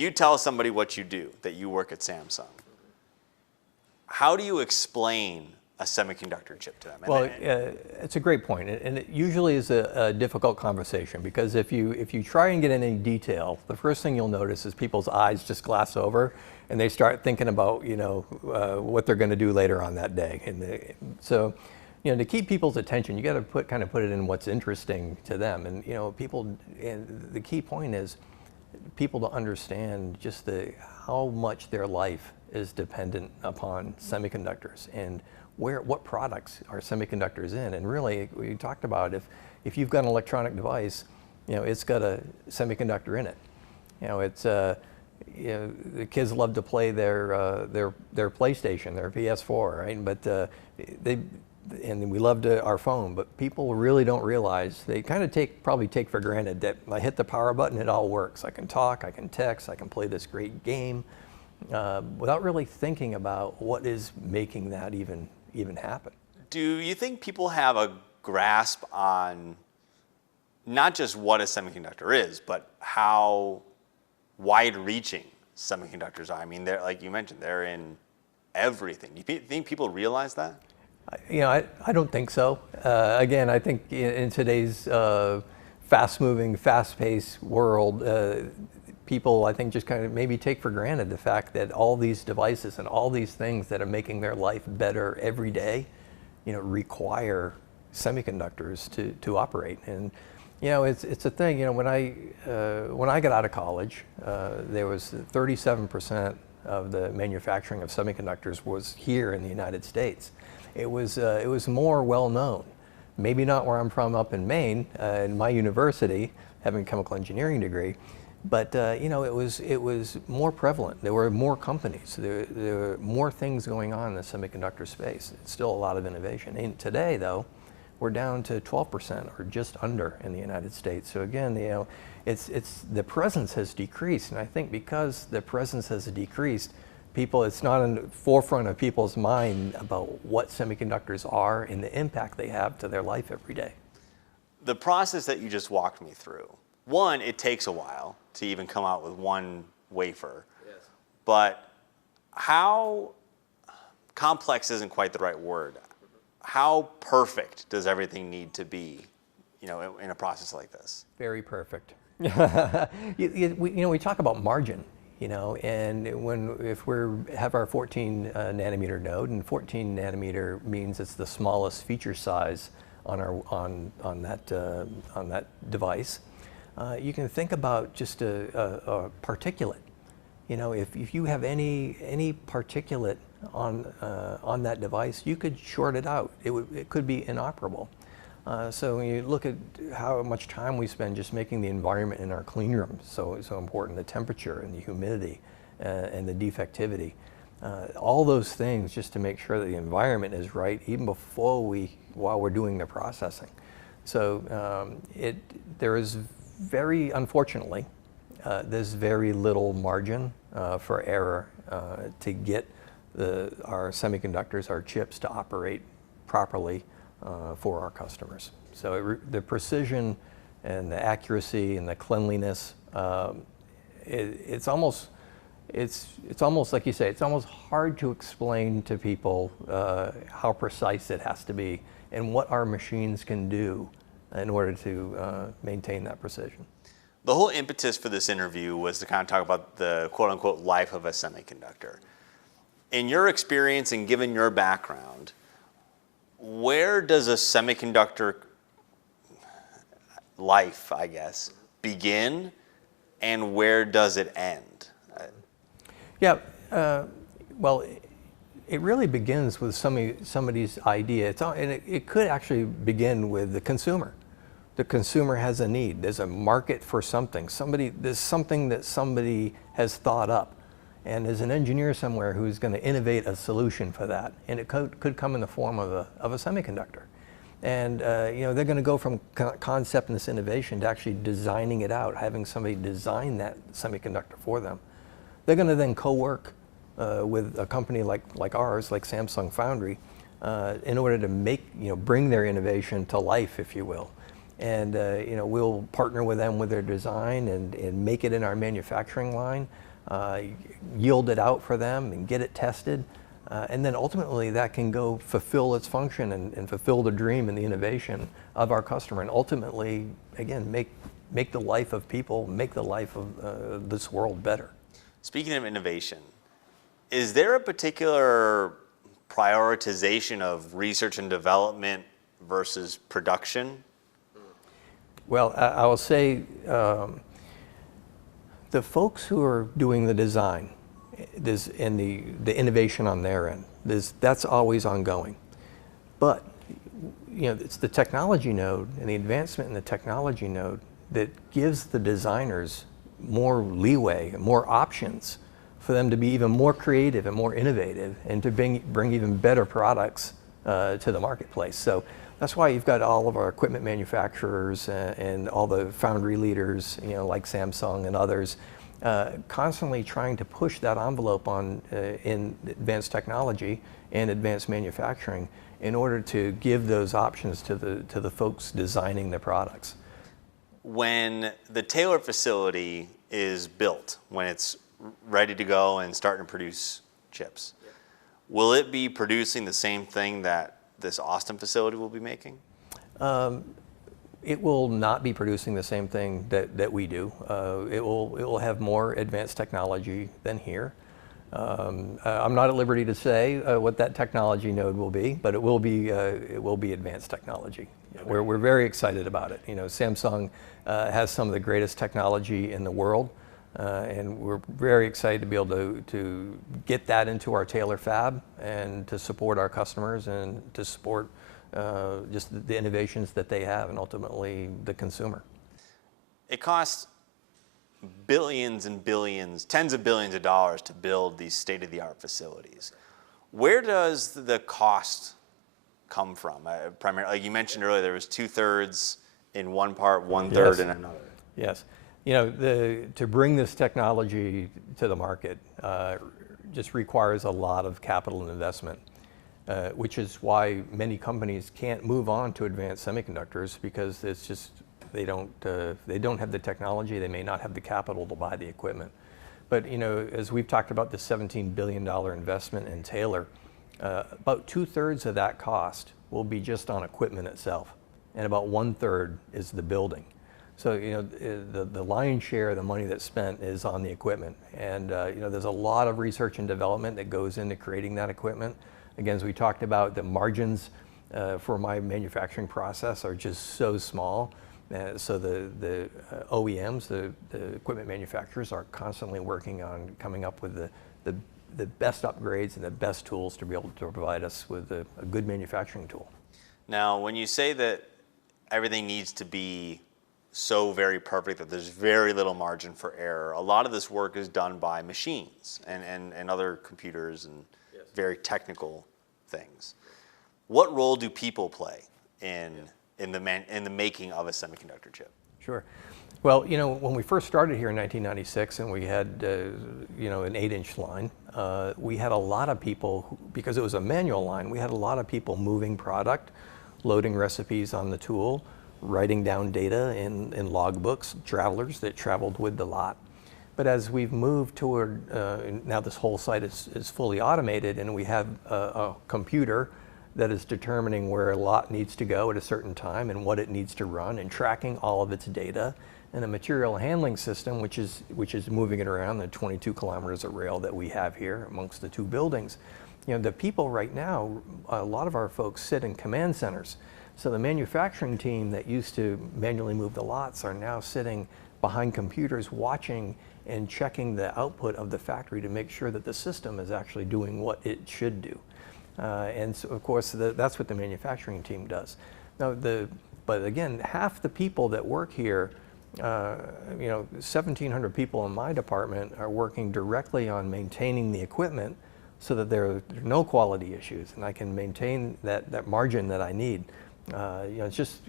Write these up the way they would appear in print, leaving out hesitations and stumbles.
you tell somebody what you do, that you work at Samsung, how do you explain a semiconductor chip to them? Well, it's a great point, and it usually is a difficult conversation, because if you try and get in any detail, the first thing you'll notice is people's eyes just glass over, and they start thinking about what they're going to do later on that day. And so, to keep people's attention, you got to put it in what's interesting to them. And people, and the key point is people to understand just how much their life is dependent upon semiconductors, and what products are semiconductors in. And really, we talked about if you've got an electronic device, it's got a semiconductor in it. It's the kids love to play their PlayStation, their PS4, right? But and we love our phone, but people really don't realize, they kind of probably take for granted that I hit the power button, it all works. I can talk, I can text, I can play this great game, without really thinking about what is making that even happen. Do you think people have a grasp on not just what a semiconductor is, but how wide-reaching semiconductors are? I mean, they're, like you mentioned, they're in everything. Do you think people realize that? I don't think so. Again, I think in today's fast-moving, fast-paced world, people, I think, just kind of maybe take for granted the fact that all these devices and all these things that are making their life better every day, require semiconductors to operate. And it's a thing. When I got out of college, there was 37% of the manufacturing of semiconductors was here in the United States. It was more well known. Maybe not where I'm from, up in Maine, in my university, having a chemical engineering degree. But it was more prevalent. There were more companies. There were more things going on in the semiconductor space. It's still a lot of innovation. And today, though, we're down to 12% or just under in the United States. So again, it's the presence has decreased, and I think because the presence has decreased, it's not in the forefront of people's mind about what semiconductors are and the impact they have to their life every day. The process that you just walked me through. One, it takes a while to even come out with one wafer. Yes. But how complex isn't quite the right word. How perfect does everything need to be, in a process like this? Very perfect. We talk about margin, and if we have our 14 nanometer node, and 14 nanometer means it's the smallest feature size on that device. You can think about just a particulate. If you have any particulate on that device, you could short it out. It could be inoperable. So when you look at how much time we spend just making the environment in our clean rooms so important, the temperature and the humidity and the defectivity, all those things just to make sure that the environment is right even while we're doing the processing. So there is unfortunately, there's very little margin for error to get our semiconductors, our chips, to operate properly for our customers. So the precision and the accuracy and the cleanliness, it's almost like you say, it's almost hard to explain to people how precise it has to be and what our machines can do in order to maintain that precision. The whole impetus for this interview was to kind of talk about the quote-unquote life of a semiconductor. In your experience and given your background, where does a semiconductor life, I guess, begin, and where does it end? Yeah, well, it really begins with somebody's idea. And it could actually begin with the consumer. The consumer has a need. There's a market for something. There's something that somebody has thought up. And there's an engineer somewhere who's going to innovate a solution for that. And it could come in the form of a semiconductor. And they're going to go from concept and this innovation to actually designing it out, having somebody design that semiconductor for them. They're going to then co-work with a company like ours, like Samsung Foundry, in order to bring their innovation to life, if you will. And we'll partner with them with their design and make it in our manufacturing line. yield it out for them and get it tested. And then ultimately that can go fulfill its function and fulfill the dream and the innovation of our customer, and ultimately, again, make the life of people, make the life of this world better. Speaking of innovation, is there a particular prioritization of research and development versus production? Well, I will say the folks who are doing the design and the innovation on their end, that's always ongoing. But it's the technology node and the advancement in the technology node that gives the designers more leeway and more options for them to be even more creative and more innovative and to bring even better products to the marketplace. So that's why you've got all of our equipment manufacturers and all the foundry leaders, like Samsung and others, constantly trying to push that envelope in advanced technology and advanced manufacturing in order to give those options to the folks designing the products. When the Taylor facility is built, when it's ready to go and starting to produce chips, will it be producing the same thing that this Austin facility will be making? It will not be producing the same thing that we do. It will have more advanced technology than here. I'm not at liberty to say what that technology node will be, but it will be advanced technology. Okay. We're very excited about it. Samsung has some of the greatest technology in the world, and we're very excited to be able to get that into our Taylor fab and to support our customers and to support just the innovations that they have and ultimately the consumer. It costs billions and billions, tens of billions of dollars to build these state-of-the-art facilities. Where does the cost come from? Primarily, like you mentioned earlier, there was 2/3 in one part, 1/3 Yes. in another. Yes. To bring this technology to the market just requires a lot of capital and investment, which is why many companies can't move on to advanced semiconductors, because it's just they don't have the technology, they may not have the capital to buy the equipment. But as we've talked about the $17 billion investment in Taylor, about 2/3 of that cost will be just on equipment itself, and about 1/3 is the building. So the lion's share of the money that's spent is on the equipment, and there's a lot of research and development that goes into creating that equipment. Again, as we talked about, the margins for my manufacturing process are just so small. So the OEMs, the equipment manufacturers, are constantly working on coming up with the best upgrades and the best tools to be able to provide us with a good manufacturing tool. Now, when you say that everything needs to be so very perfect that there's very little margin for error, a lot of this work is done by machines and other computers and very technical things. What role do people play in the making of a semiconductor chip? Sure. Well, when we first started here in 1996 and we had an 8-inch line, we had a lot of people, because it was a manual line, we had a lot of people moving product, loading recipes on the tool, writing down data in logbooks, travelers that traveled with the lot. But as we've moved toward, now this whole site is fully automated, and we have a computer that is determining where a lot needs to go at a certain time and what it needs to run, and tracking all of its data, and a material handling system which is moving it around the 22 kilometers of rail that we have here amongst the two buildings. The people right now, a lot of our folks sit in command centers. So the manufacturing team that used to manually move the lots are now sitting behind computers watching and checking the output of the factory to make sure that the system is actually doing what it should do. And so, of course, that's what the manufacturing team does. Now, but again, half the people that work here, 1,700 people in my department are working directly on maintaining the equipment so that there are no quality issues, and I can maintain that margin that I need. It's just,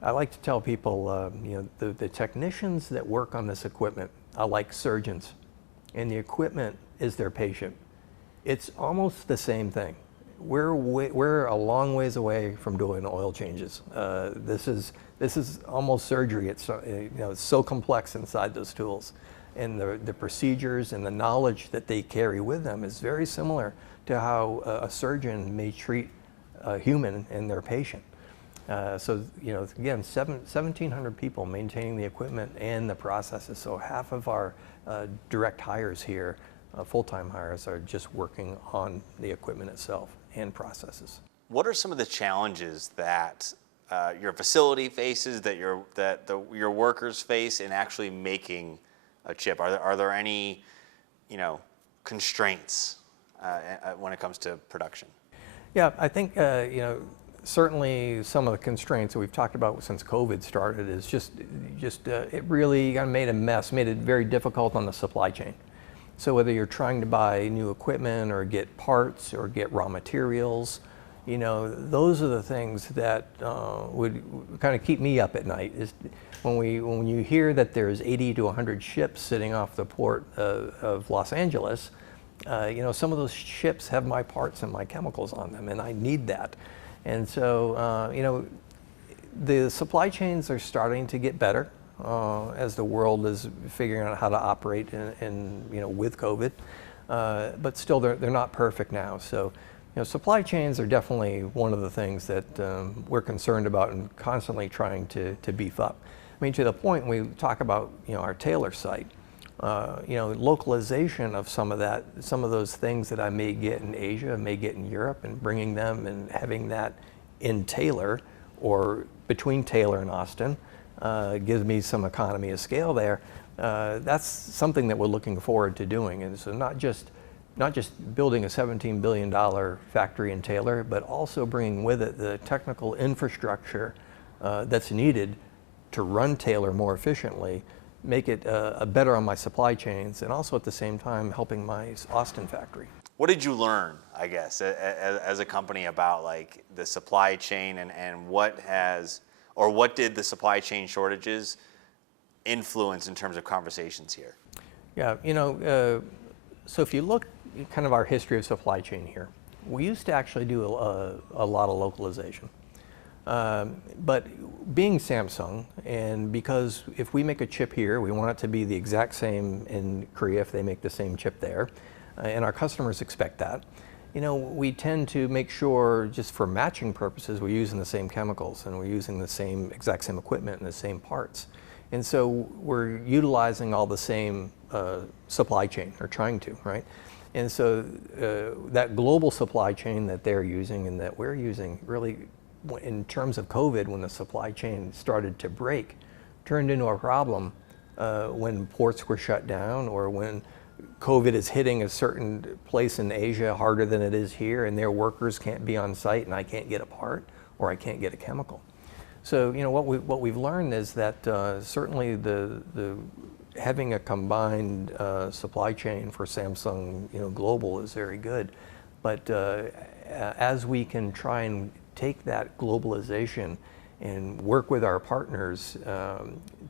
I like to tell people, the technicians that work on this equipment are like surgeons, and the equipment is their patient. It's almost the same thing. We're a long ways away from doing oil changes. This is almost surgery. It's it's so complex inside those tools, and the procedures and the knowledge that they carry with them is very similar to how a surgeon may treat a human and their patient. So, you know, again, 1,700 people maintaining the equipment and the processes. So half of our direct hires here, full-time hires, are just working on the equipment itself and processes. What are some of the challenges that your facility faces, that your workers face in actually making a chip? Are there any, you know, constraints when it comes to production? Yeah, I think you know, certainly some of the constraints that we've talked about since COVID started is just it really made a mess, made it very difficult on the supply chain. So whether you're trying to buy new equipment or get parts or get raw materials, you know, those are the things that would kind of keep me up at night. Is when you hear that there's 80 to 100 ships sitting off the port of Los Angeles, you know, some of those ships have my parts and my chemicals on them, and I need that. And so, you know, the supply chains are starting to get better as the world is figuring out how to operate in you know, with COVID, but still they're not perfect now. So, you know, supply chains are definitely one of the things that we're concerned about and constantly trying to beef up. I mean, to the point when we talk about, you know, our Taylor site, you know, localization of some of those things that I may get in Asia, may get in Europe, and bringing them and having that in Taylor or between Taylor and Austin gives me some economy of scale there. That's something that we're looking forward to doing, and so not just building a $17 billion factory in Taylor, but also bringing with it the technical infrastructure that's needed to run Taylor more efficiently, make it better on my supply chains, and also at the same time helping my Austin factory. What did you learn, I guess, as a company about like the supply chain, and what did the supply chain shortages influence in terms of conversations here? Yeah, you know, so if you look at kind of our history of supply chain here, we used to actually do a lot of localization. But being Samsung, and because if we make a chip here, we want it to be the exact same in Korea if they make the same chip there, and our customers expect that. You know, we tend to make sure, just for matching purposes, we're using the same chemicals and we're using the exact same equipment and the same parts. And so we're utilizing all the same supply chain, or trying to, right? And so that global supply chain that they're using and that we're using, really, in terms of COVID, when the supply chain started to break, turned into a problem when ports were shut down, or when COVID is hitting a certain place in Asia harder than it is here, and their workers can't be on site, and I can't get a part, or I can't get a chemical. So, you know, what we've learned is that certainly the having a combined supply chain for Samsung, you know, global is very good, but as we can try and take that globalization and work with our partners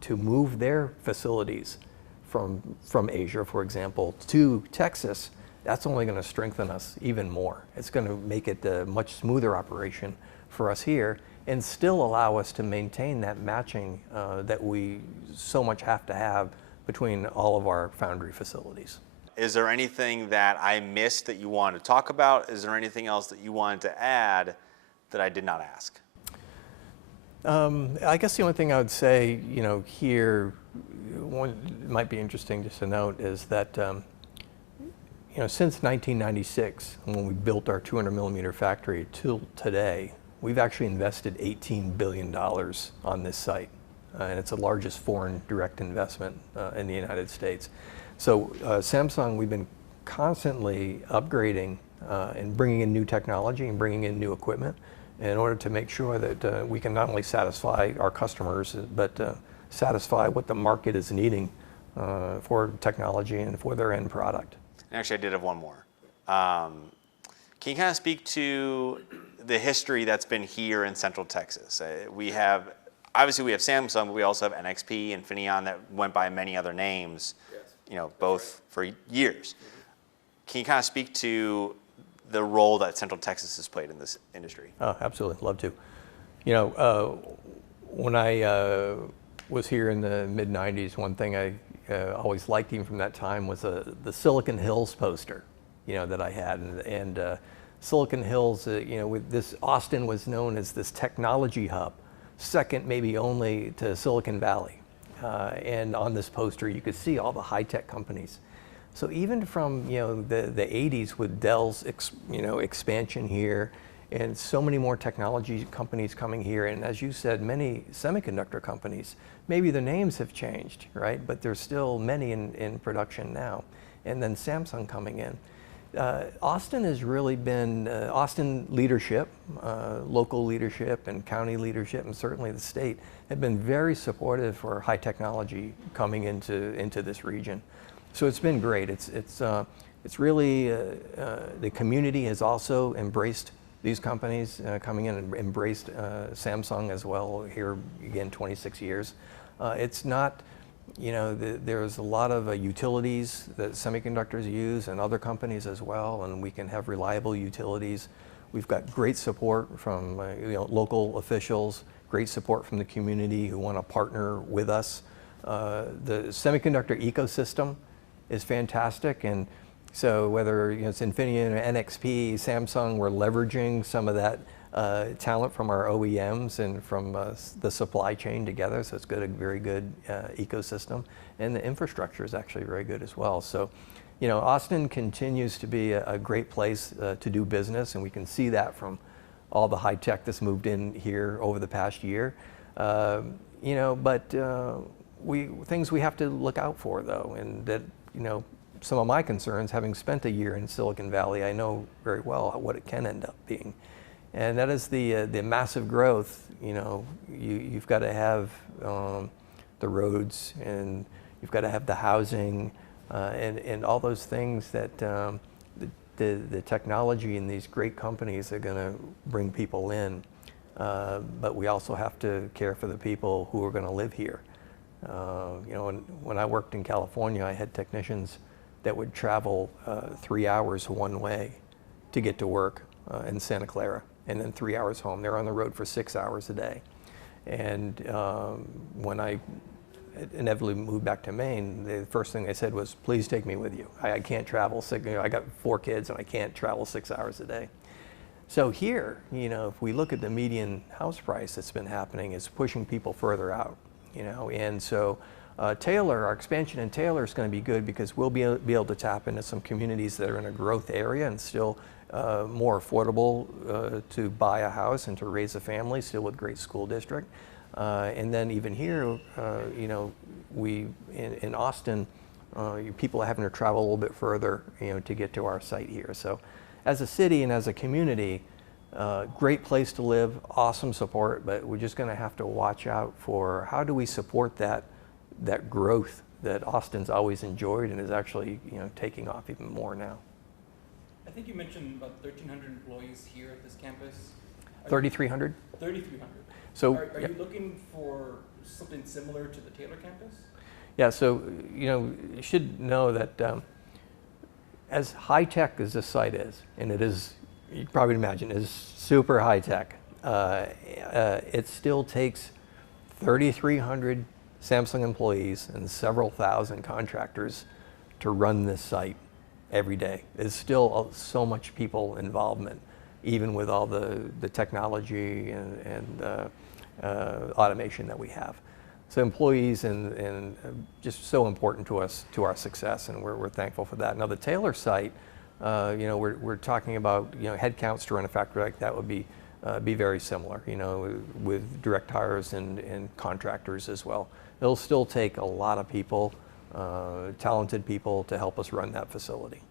to move their facilities from Asia, for example, to Texas, that's only going to strengthen us even more. It's going to make it a much smoother operation for us here, and still allow us to maintain that matching that we so much have to have between all of our foundry facilities. Is there anything that I missed that you want to talk about? Is there anything else that you wanted to add that I did not ask? I guess the only thing I would say, you know, here, one might be interesting just to note is that, you know, since 1996, when we built our 200 millimeter factory till today, we've actually invested $18 billion on this site, and it's the largest foreign direct investment in the United States. So Samsung, we've been constantly upgrading and bringing in new technology and bringing in new equipment in order to make sure that we can not only satisfy our customers, but satisfy what the market is needing for technology and for their end product. Actually, I did have one more. Can you kind of speak to the history that's been here in Central Texas? Obviously we have Samsung, but we also have NXP, Infineon, that went by many other names, you know, both for years. Can you kind of speak to the role that Central Texas has played in this industry? Oh, absolutely, love to. You know, when I was here in the mid-90s, one thing I always liked even from that time was the Silicon Hills poster, that I had. And Silicon Hills, with this, Austin was known as this technology hub, second maybe only to Silicon Valley. And on this poster, you could see all the high-tech companies. So even from the 80s with Dell's expansion here, and so many more technology companies coming here, and as you said, many semiconductor companies. Maybe the names have changed, right? But there's still many in production now. And then Samsung coming in. Austin has really been, Austin leadership, local leadership and county leadership, and certainly the state, have been very supportive for high technology coming into this region. So it's been great. It's really, the community has also embraced these companies coming in, and embraced Samsung as well here, again, 26 years. It's not, there's a lot of utilities that semiconductors use, and other companies as well, and we can have reliable utilities. We've got great support from local officials, great support from the community who want to partner with us. The semiconductor ecosystem is fantastic, and so whether it's Infineon or NXP, Samsung, we're leveraging some of that talent from our OEMs and from the supply chain together. So it's got a very good ecosystem, and the infrastructure is actually very good as well. So, Austin continues to be a great place to do business, and we can see that from all the high tech that's moved in here over the past year. But things we have to look out for though, and that some of my concerns, having spent a year in Silicon Valley, I know very well what it can end up being. And that is the massive growth. You've got to have the roads, and you've got to have the housing, and all those things that the technology and these great companies are going to bring people in. But we also have to care for the people who are going to live here. When I worked in California, I had technicians that would travel 3 hours one way to get to work in Santa Clara, and then 3 hours home. They're on the road for 6 hours a day. And when I inevitably moved back to Maine, the first thing they said was, please take me with you. I can't travel, I got 4 kids and I can't travel 6 hours a day. So here, if we look at the median house price that's been happening, it's pushing people further out, and so Taylor, our expansion in Taylor is going to be good because we'll be able to tap into some communities that are in a growth area and still more affordable to buy a house and to raise a family, still with great school district. And then even here, in Austin, people are having to travel a little bit further, to get to our site here. So as a city and as a community, great place to live, awesome support, but we're just going to have to watch out for how do we support that growth that Austin's always enjoyed and is actually taking off even more now. I think you mentioned about 1,300 employees here at this campus. 3,300? 3,300. So are you looking for something similar to the Taylor campus? Yeah, so you should know that as high tech as this site is, and it is, you can probably imagine, is super high tech. It still takes 3,300 Samsung employees and several thousand contractors to run this site every day. There's still so much people involvement, even with all the technology and automation that we have. So employees and just so important to us, to our success, and we're thankful for that. Now the Taylor site, we're talking about headcounts to run a factory like that would be very similar, with direct hires and contractors as well. It'll still take a lot of people, talented people, to help us run that facility.